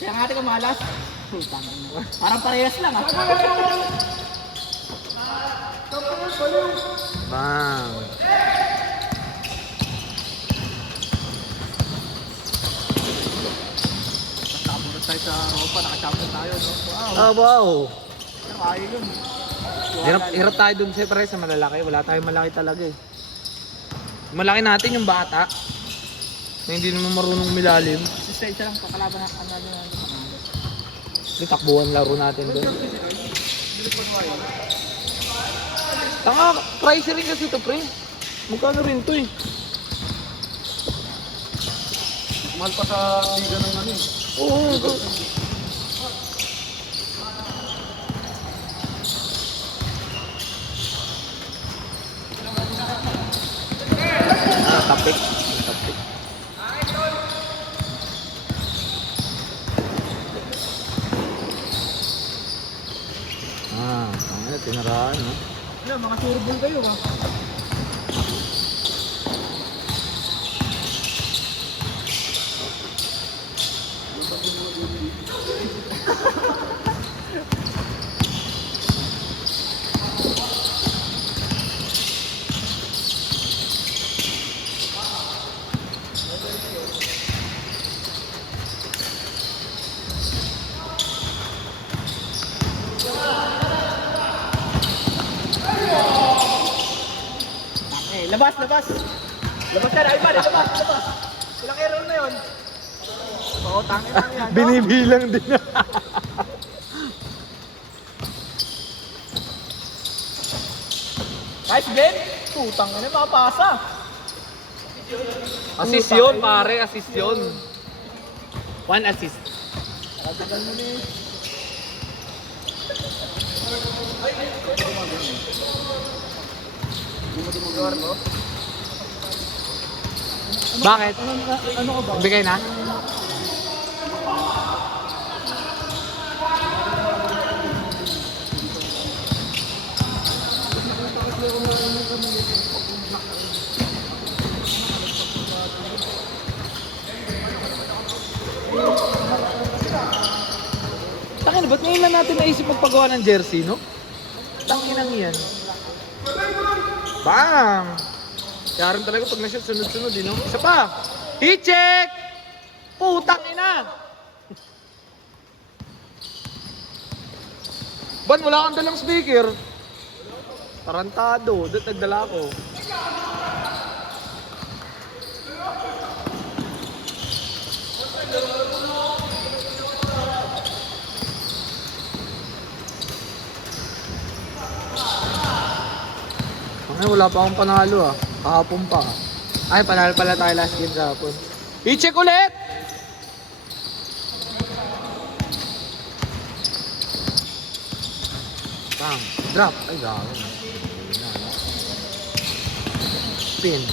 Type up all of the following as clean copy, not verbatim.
Kaya nga ka malas. Putang ina. Parang parehas lang ah. Bang. Nakapagod tayo sa ropa, nakachampion tayo. No? Wow. Oh, wow. Pero kaya yun. Hirap tayo dun siyempre sa malalaki. Wala tayong malaki talaga eh. Malaki natin yung bata. Na hindi naman marunong milalim. Assistensya lang, kakalaban na Takbuhan laro natin doon. Tanga, price rin kasi ito pre. Magkano rin to eh. Mahal pa sa liga ng ano eh. Oo, ito. Tapik. Tapik. Ano, tinaraan, no? Ano, mga surbol kayo ha? Labas, labas! Labas ka na, Ivan! Labas, labas! Ilang error na yun? Oo, tangin lang yan. Binibilang din na. Nice game! Putang ina, makapasa! Assist yun, pare. Assist yun. One assist. Nakatagal mo ni... Bakit? Ano ka ba? Bigay na? Tangin, ba't ngayon lang natin naisip magpagawa ng jersey, no? Tangin ang yan. Bang! Kaya rin talaga pag na-shoot, sunod-sunod, no? Isa pa! I-check! Putang ina! Ban, wala kang dalang speaker. Tarantado, doon nagdala ko. Ay, wala pa akong panalo ah. Kahapon pa. Ay, panalo pala tayo last game sa hapon. I-check ulit! Bang! Drop! Ay, gawin. Spin. 1,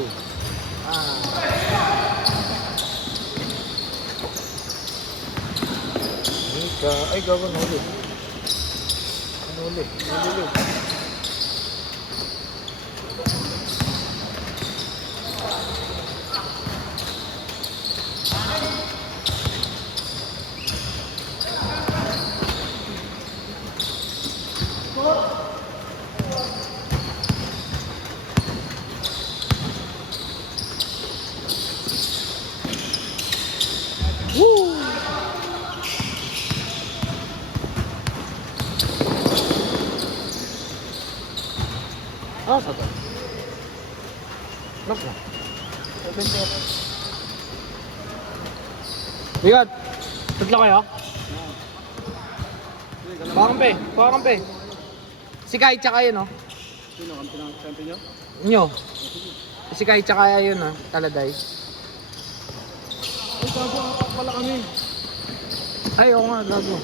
2. Ay, gawin ulit. Ulit. Woo! Ah, satu. Lock na. Bigat. Tutla kayo? Pakampi. Si Kai tsaka yun, no? Sino, kampi ng champion nyo? Nyo. Si Kai tsaka yun, ha? Taladay. Ay, gago, apat pala kami. Ay, oo nga, gago.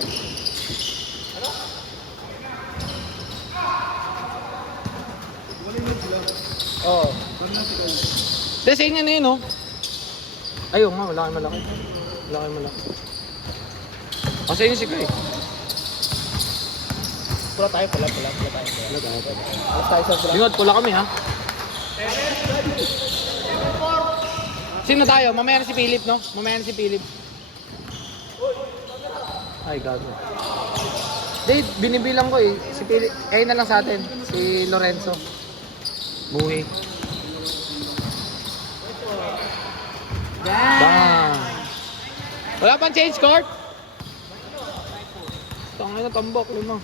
Oo. Kasi inyo na yun, no? Ayun nga, malaki. Malaki. Kasi yun si Kai. Pula tayo. Pula tayo. Alas tayo sa pula. Ingat, pula kami, ha? Sino tayo? Mamaya na si Philip, no? Mamaya na si Philip. Ay, gago. Dave, binibilang ko eh. Si Philip, na lang sa atin. Si Lorenzo. Buhi. Bang! Wala pang change court? Tangay na tambok, lima.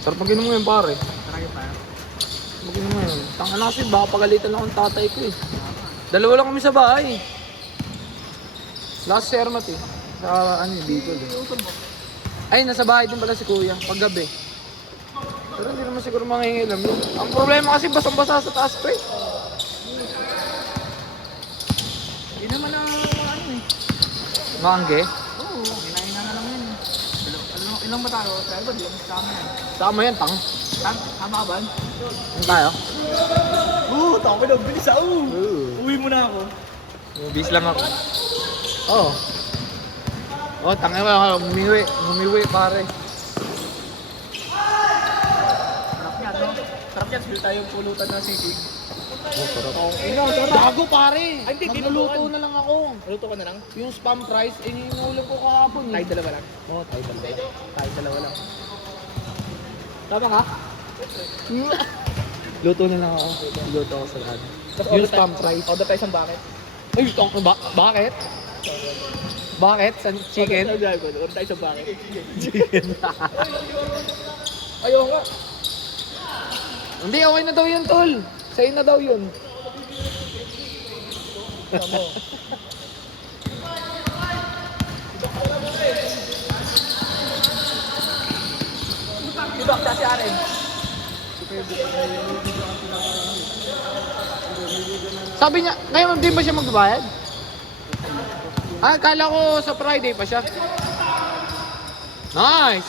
Sarap mag-inom mo yun, pare. Mag-inom mo yun. Tangay na kasi, baka pagalitan ako ng tatay ko eh. Dalawa lang kami sa bahay. Last Sermat eh. Sa ano dito eh. Ay, nasa bahay din pala si kuya. Paggabi. Pero hindi naman siguro mangingilam yun. Ang problema kasi basang-basa sa taas pa eh. Hindi naman na ano eh. Maangge? Oo, hinahinga na lang yun. Ilang ba tayo? Tayo ba? Di lang kasama yan. Sama yan, tang. Tama ka ba? Ano tayo? Tama na. Bilis ako. Uwi mo na ako. Bis lang ako. Oo. Oh, tangay mo. Humiwi, pare. Sarap yan, no? Sarap yan. Sabi tayo pulutan ng sisig. Oh, sarap. Sarap. Gago, pare. Ay, hindi, Magluluto tinutukan. na lang ako. Luto ka na lang? Yung spam fries, inuulam ko kahapon eh. Tayo dalawa lang. Oo, tayo dalawa. Tayo dalawa lang. Tama ka? Luto na lang ako. Luto ako sa lahat. Yung spam fries. Order tayo isang bucket. Ay, bakit? Bakit? Sa chicken? Order tayo isang bucket. Chicken. Ayaw nga. Hindi, okay na daw yun, tol. Sa'yo na daw yun. Tama. Diba, kasi arin. Sabi niya, ngayon din ba siya magbayad? Ah, akala ko sa Friday pa siya. Nice!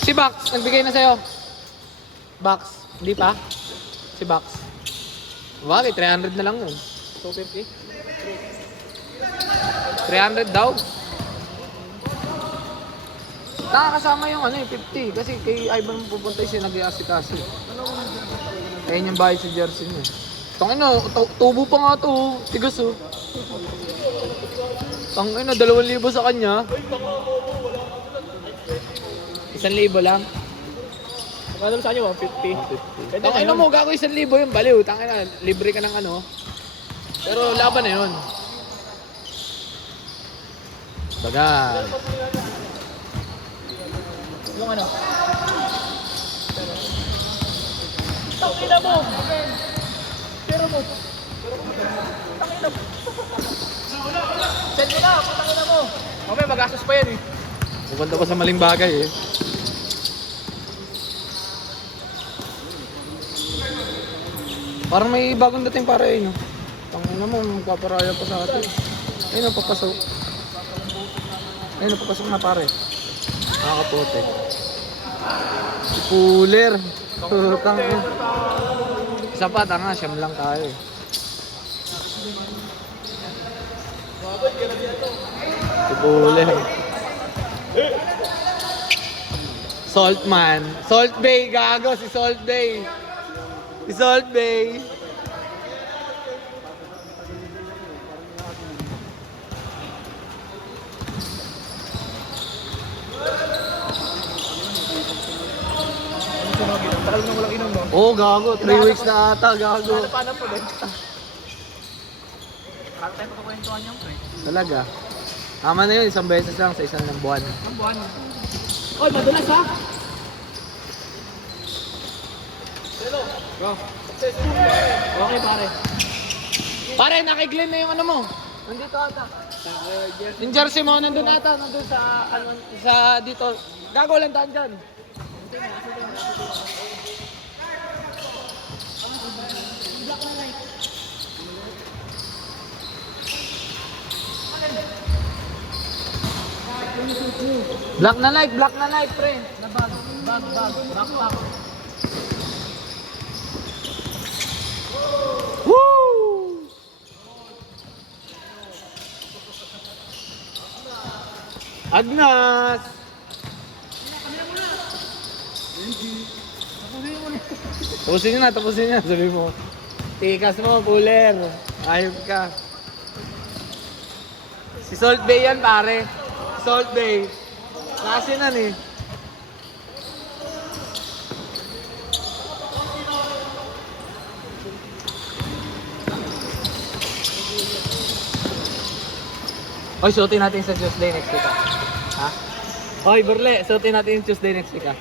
Si Bax, nagbigay na sa'yo. Bax, hindi pa? Si Bax. Bakit? 300 na lang yun. 250? 300 daw. Nakakasama yung ano 50 kasi kay Ivan pupunta siya nag-iasikaso. Ayun yung bahay sa jersey niya. Tangina, tubo pa nga to, tigas oh. Tangina, 2,000 sa kanya. 1,000 lang. Ano sa inyo? 150? Pwede na Tangina yun. mo, gago 1,000 yung baliw. Tangina, libre ka ng ano. Pero laban na yun. Baga. Yung ano? Tangina mo! Pero mo! Tangina mo! Send mo na! Tangina mo! Mamaya magastos pa yan eh. Pupunta pa sa maling bagay eh. Parang may bagong dating para eh, no? Tangina mo, magpaparaya pa sa atin. Ayun, papasok. Ayun, papasok na pare. Nakakapote. Si Puller. Tutang mo. Isa pa, tanga, siyam lang tayo eh. Si Puller. Saltman. Salt Bay, gago, si Salt Bay. Si Salt Bay. Tagal nang walang inom, no? Oh, gago. 3 weeks na ata, gago. Paano po din? Parang tayo makakwentuhan niyan, pre. Talaga. Tama na yun, isang beses lang sa isang buwan. Ang buwan. Oy, madulas ha? Hello. Bro. Okay, pare. Pare, nakiglen na yung ano mo. Nandito ata. Yung jersey mo, nandun ata. Nandun sa, ano, sa dito. Gago lang daan dyan. Black na Nike, pre. Na bag, backpack. Woo! Agnas! Tapusin nyo na, sabi mo. Tikas mo, puler. Ayop ka. Si Salt Bay yan, pare. Salt Bay. Nasinan eh. Oy, suotin natin sa Tuesday next week, ha? Oy, Burle, suotin natin yung Tuesday next week, ha?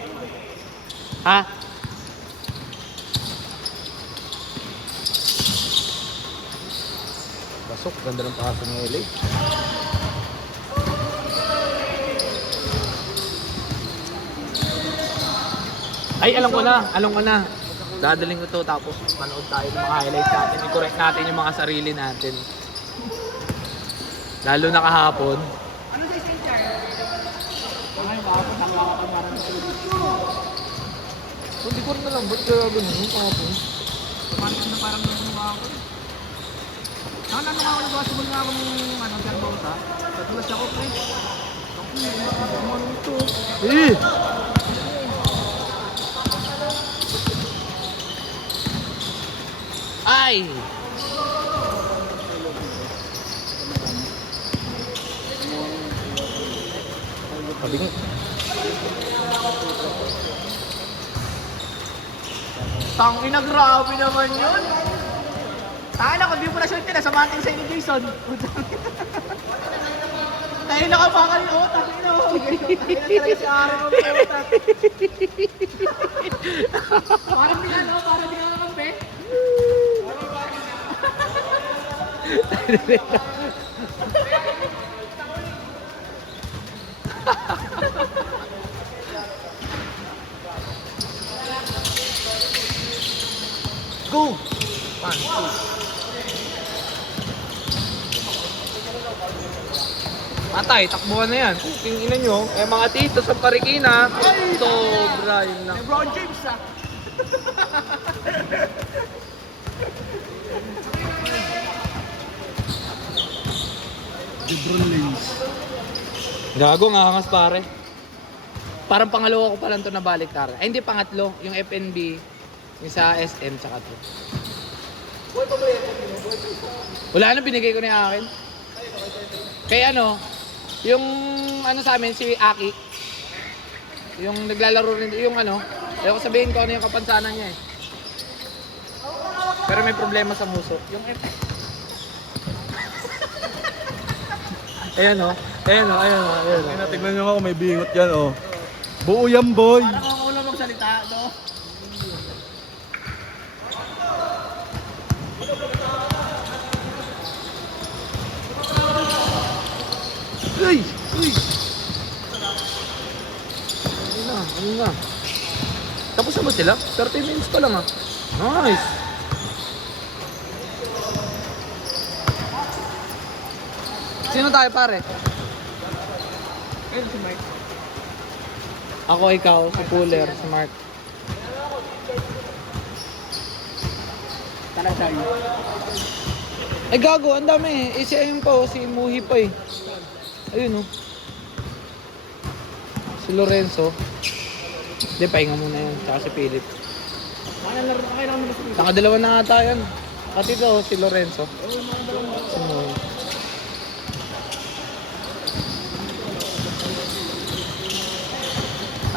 Pasok, ganda ng pasok ng LA. Ay, alam ko na. Dadaling ko to tapos manood tayo ng mga highlights natin. I-correct natin yung mga sarili natin. Lalo na kahapon. Ano sa isang char? Ngayon ba ako tangla ka pag marami sa ulit? Hindi ko rin alam, ba't kaya ganun yung kahapon? Tumatik na parang nung mga ako. Ano nga ako nag-wasable nga ako ng Terbosa? Patulas ako, pre. Ano ito? Eh! Ay! Pabingi. Tangina, grabe naman yun. Tangina, kung di mo na siya tinasamahan tayo sa inyo, Jason. Tayo nakabakal yun. Tangina mo. Tangina talaga si Aaron mo. Parang binano, parang binakakampi. Go! 1, 2. Matay, takbuhan na yan. Tingin nyo, mga tito sa Marikina. Sobra, yun lang. LeBron James, ah. LeBron James. Gago, angas pare. Parang pangalawa ko pa lang to nabalik, Tara. Ay, hindi pangatlo. Yung FNB, yung sa SM, tsaka to. Wala na, binigay ko na yung akin. Kaya ano, yung ano sa amin, si Aki. Yung naglalaro rin, yung ano, ayaw ko sabihin ko ano yung kapansanan niya eh. Pero may problema sa muso. Yung Ayan o, ayan o, ayan o, ayan o. Ay, tignan nyo ako, may bingot yan, oh. Buo yan, boy. Parang ako ulo magsalita, no? Uy! Uy! Ano na? Tapos na ba sila? 30 minutes pa lang ah. Nice! Sino tayo pare? Ayun si Mike. Ako, ikaw, si Cooler, si Mark. Tara sa'yo. Ay gago, ang dami eh. Siya yun pa oh, si Muhi pa eh. Ayun oh. Si Lorenzo. Hindi, pahinga muna yun. Tsaka si Philip. Kailangan mo na sa Saka dalawa na nga tayo. Pati ito, si Lorenzo. Si Muhi.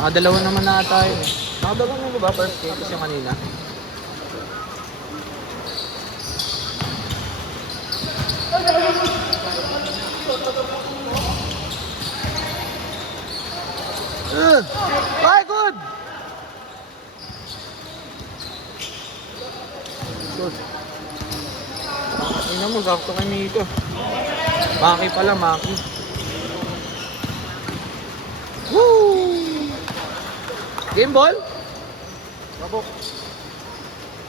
Nakadalawa naman na tayo eh. Nakadalawa na ba first game? Kasi yung kanina. Ay, good! Good. Tingnan mo, sakto kay Miko. Maki pala, Maki. Woo! Game ball? Babok.